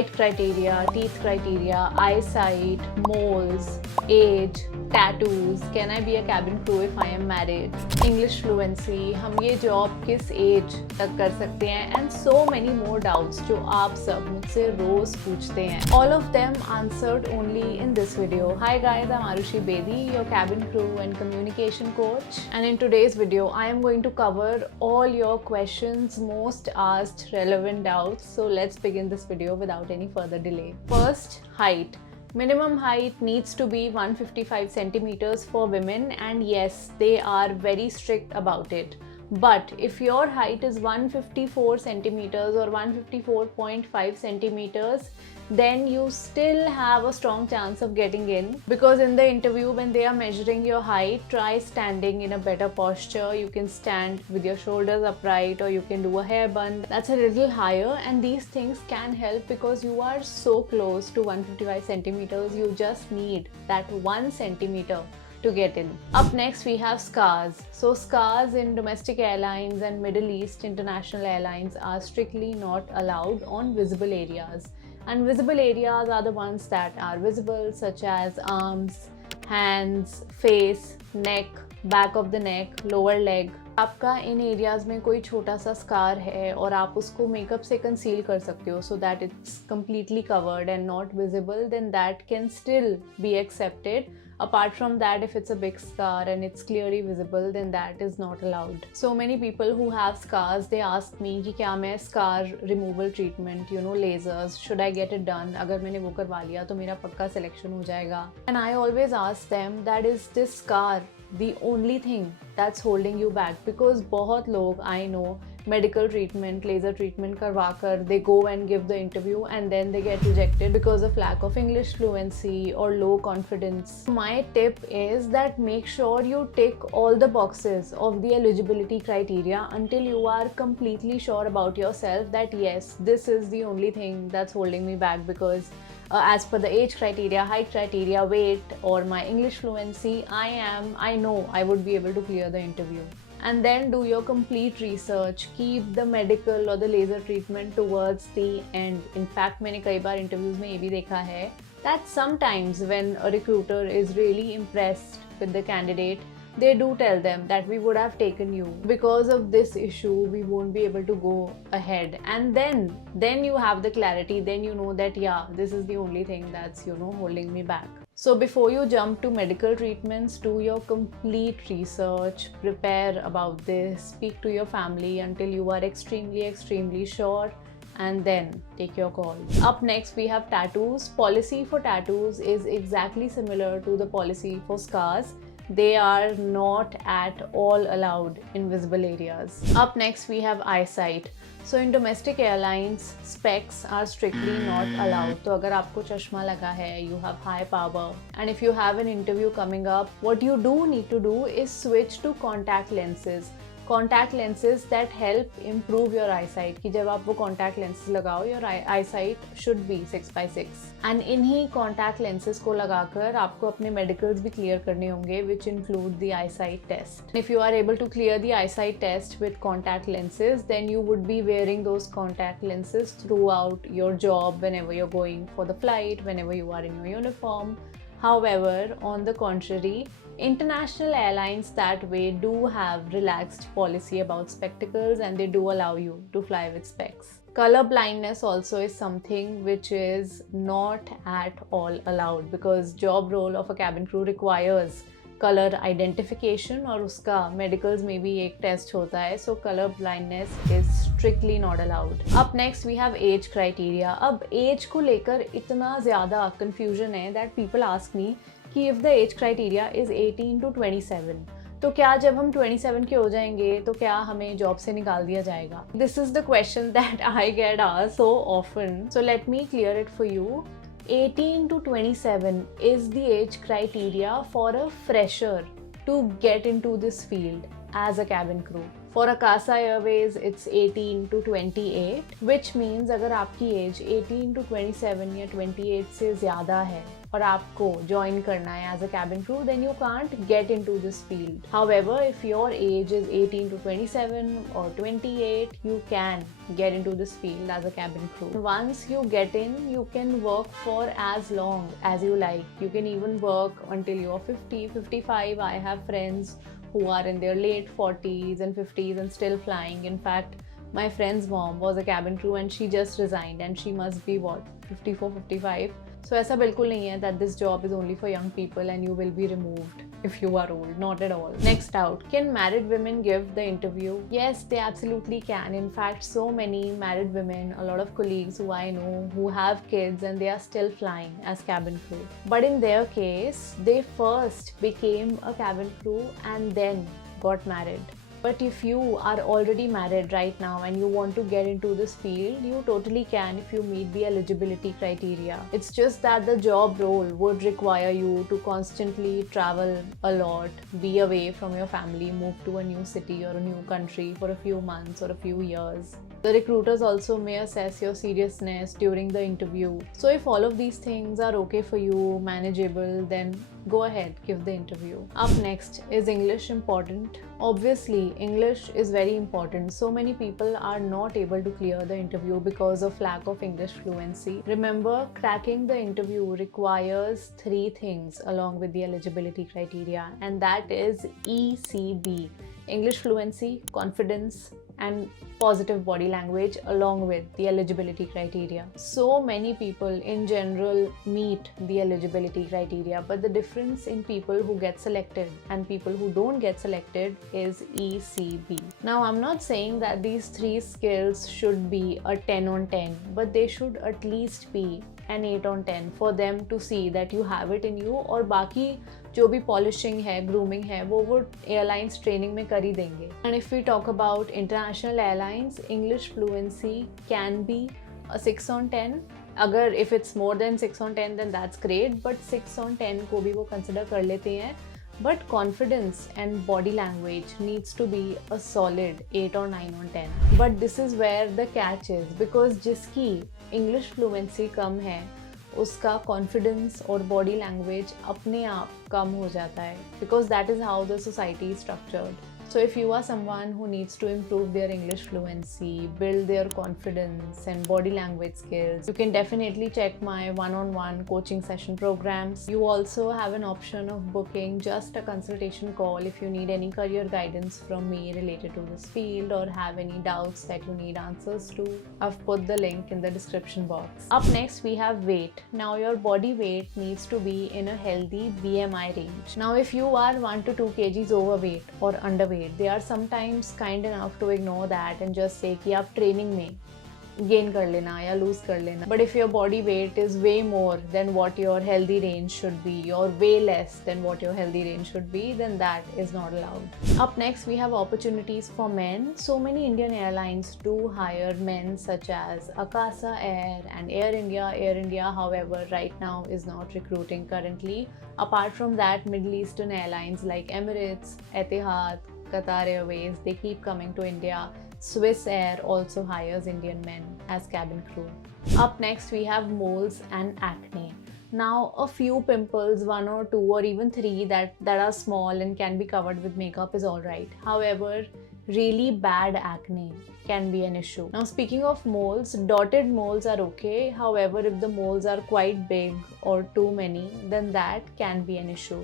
height criteria, teeth criteria, eyesight, moles, age, tattoos, can I be a cabin crew if I am married, English fluency, हम ये job किस age तक कर सकते हैं, and so many more doubts जो आप सब मुझसे रोज पूछते हैं. All of them answered only in this video. Hi guys, I'm Arushi Bedi, your cabin crew and communication coach, and in today's video I am going to cover all your questions, most asked relevant doubts. So let's begin this video without any further delay. First, height. Minimum height needs to be 155 centimeters for women, and yes, they are very strict about it. But if your height is 154 centimeters or 154.5 centimeters, then you still have a strong chance of getting in, because in the interview when they are measuring your height, try standing in a better posture. You can stand with your shoulders upright, or you can do a hair bun that's a little higher, and these things can help because you are so close to 155 centimeters. You just need that 1 centimeter to get in. Up next we have scars. So scars in domestic airlines and Middle East international airlines are strictly not allowed on visible areas. And visible areas are the ones that are visible, such as arms, hands, face, neck, back of the neck, lower leg. आपका इन areas में कोई छोटा सा scar है और आप उसको makeup से कंसील कर सकते हो, so that it's completely covered and not visible, then that can still be accepted. Apart from that, if it's a big scar and it's clearly visible, then that is not allowed. So many people who have scars, they ask me कि क्या मैं scar removal treatment, lasers, should I get it done? अगर मैंने वो करवा लिया तो मेरा पक्का selection हो जाएगा. And I always ask them that is this scar the only thing that's holding you back? Because बहुत लोग I know medical treatment, laser treatment करवाकर they go and give the interview and then they get rejected because of lack of English fluency or low confidence. My tip is that make sure you tick all the boxes of the eligibility criteria until you are completely sure about yourself that yes, this is the only thing that's holding me back, because as per the age criteria, height criteria, weight, or my English fluency, I know I would be able to clear the interview. And then do your complete research. Keep the medical or the laser treatment towards the end. In fact, मैंने कई बार interviews में ये भी देखा है that sometimes when a recruiter is really impressed with the candidate, they do tell them that we would have taken you. Because of this issue, we won't be able to go ahead. And then you have the clarity, then you know that yeah, this is the only thing that's, holding me back. So before you jump to medical treatments, do your complete research, prepare about this, speak to your family until you are extremely sure, and then take your call. Up next we have tattoos. Policy for tattoos is exactly similar to the policy for scars. They are not at all allowed in visible areas. Up next we have eyesight. So in domestic airlines, specs are strictly not allowed. So अगर आपको चश्मा लगा है, you have high power, and if you have an interview coming up, what you do need to do is switch to contact lenses. Contact lenses that help improve your eyesight. कि जब आप वो contact lenses लगाओ, your eyesight should be 6/6. And इन्हीं contact lenses को लगाकर आपको अपने medicals भी clear करने होंगे, which include the eyesight test. If you are able to clear the eyesight test with contact lenses, then you would be wearing those contact lenses throughout your job, whenever you're going for the flight, whenever you are in your uniform. However, on the contrary, international airlines that way do have relaxed policy about spectacles, and they do allow you to fly with specs. Color blindness also is something which is not at all allowed, because job role of a cabin crew requires color identification, और उसका medicals में भी एक test होता है, so color blindness is strictly not allowed. Up next we have age criteria. अब age को लेकर इतना ज़्यादा confusion है that people ask me कि if the age criteria is 18 to 27, तो क्या जब हम 27 के हो जाएंगे तो क्या हमें जॉब से निकाल दिया जाएगा? This is the question that I get asked so often. So let me clear it for you. 18 to 27 is the age criteria for a fresher to get into this field as a cabin crew. For Akasa Airways, it's 18 to 28, which means अगर आपकी age 18 to 27 या 28 से ज़्यादा है, और आपको join करना है as a cabin crew, then you can't get into this field. However, if your age is 18 to 27 or 28, you can get into this field as a cabin crew. Once you get in, you can work for as long as you like. You can even work until you're 50, 55. I have friends who are in their late 40s and 50s and still flying. In fact, my friend's mom was a cabin crew and she just resigned and she must be what, 54, 55. So ऐसा बिल्कुल नहीं है that this job is only for young people and you will be removed if you are old. Not at all. Next out, can married women give the interview? Yes, they absolutely can. In fact, so many married women, a lot of colleagues who I know who have kids and they are still flying as cabin crew. But in their case, they first became a cabin crew and then got married. But if you are already married right now and you want to get into this field, you totally can if you meet the eligibility criteria. It's just that the job role would require you to constantly travel a lot, be away from your family, move to a new city or a new country for a few months or a few years. The recruiters also may assess your seriousness during the interview. So if all of these things are okay for you, manageable, then go ahead, give the interview. Up next, is English important? Obviously, English is very important. So many people are not able to clear the interview because of lack of English fluency. Remember, cracking the interview requires 3 things along with the eligibility criteria, and that is ECB: English fluency, confidence, and positive body language along with the eligibility criteria. So many people in general meet the eligibility criteria, but the difference in people who get selected and people who don't get selected is ECB. Now, I'm not saying that these 3 skills should be a 10 on 10, but they should at least be an 8 on 10 for them to see that you have it in you, और बाकी जो भी polishing है, grooming है, वो airlines training में कर ही देंगे. And if we talk about international airlines, English fluency can be a 6 on 10. अगर if it's more than 6 on 10 then that's great, but 6 on 10 को भी वो कंसिडर कर लेते हैं. But confidence and body language needs to be a solid 8 or 9 on 10. But this is where the catch is, because जिसकी English fluency कम है, उसका confidence और बॉडी लैंग्वेज अपने आप कम हो जाता है, because that is how the society is structured. So if you are someone who needs to improve their English fluency, build their confidence and body language skills, you can definitely check my one-on-one coaching session programs. You also have an option of booking just a consultation call if you need any career guidance from me related to this field or have any doubts that you need answers to. I've put the link in the description box. Up next, we have weight. Now, your body weight needs to be in a healthy BMI range. Now, if you are 1 to 2 kgs overweight or underweight, they are sometimes kind enough to ignore that and just say कि आप training में gain कर लेना या loose कर लेना. But if your body weight is way more than what your healthy range should be or way less than what your healthy range should be, then that is not allowed. Up next, we have opportunities for men. So many Indian airlines do hire men such as Akasa Air and Air India. Air India, however, right now is not recruiting currently. Apart from that, Middle Eastern airlines like Emirates, Etihad, Qatar Airways, they keep coming to India. Swiss Air also hires Indian men as cabin crew. Up next, we have moles and acne. Now, a few pimples, 1 or 2 or even 3 that are small and can be covered with makeup is alright. However, really bad acne can be an issue. Now, speaking of moles, dotted moles are okay. However, if the moles are quite big or too many, then that can be an issue.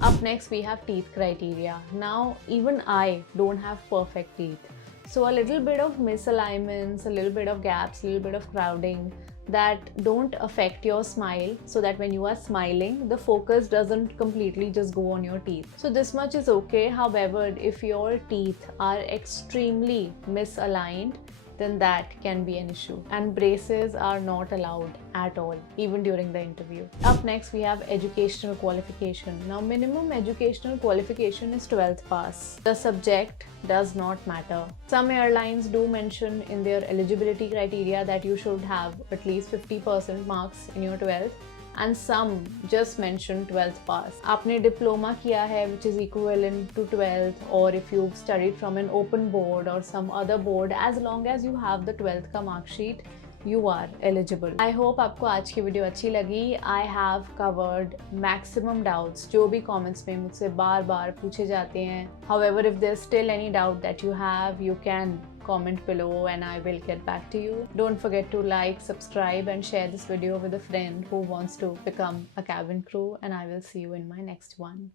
Up next, we have teeth criteria. Now, even I don't have perfect teeth. So a little bit of misalignments, a little bit of gaps, a little bit of crowding that don't affect your smile, so that when you are smiling, the focus doesn't completely just go on your teeth. So this much is okay. However, if your teeth are extremely misaligned, then that can be an issue. And braces are not allowed at all, even during the interview. Up next, we have educational qualification. Now, minimum educational qualification is 12th pass. The subject does not matter. Some airlines do mention in their eligibility criteria that you should have at least 50% marks in your 12th. And some just mention 12th pass. आपने diploma किया है which is equivalent to 12th, or if you've studied from an open board or some other board, as long as you have the 12th का mark sheet, you are eligible. I hope आपको आज की video अच्छी लगी. I have covered maximum doubts जो भी comments में मुझसे बार बार पूछे जाते हैं. However, if there's still any doubt that you have, you can comment below and I will get back to you. Don't forget to like, subscribe and share this video with a friend who wants to become a cabin crew, and I will see you in my next one.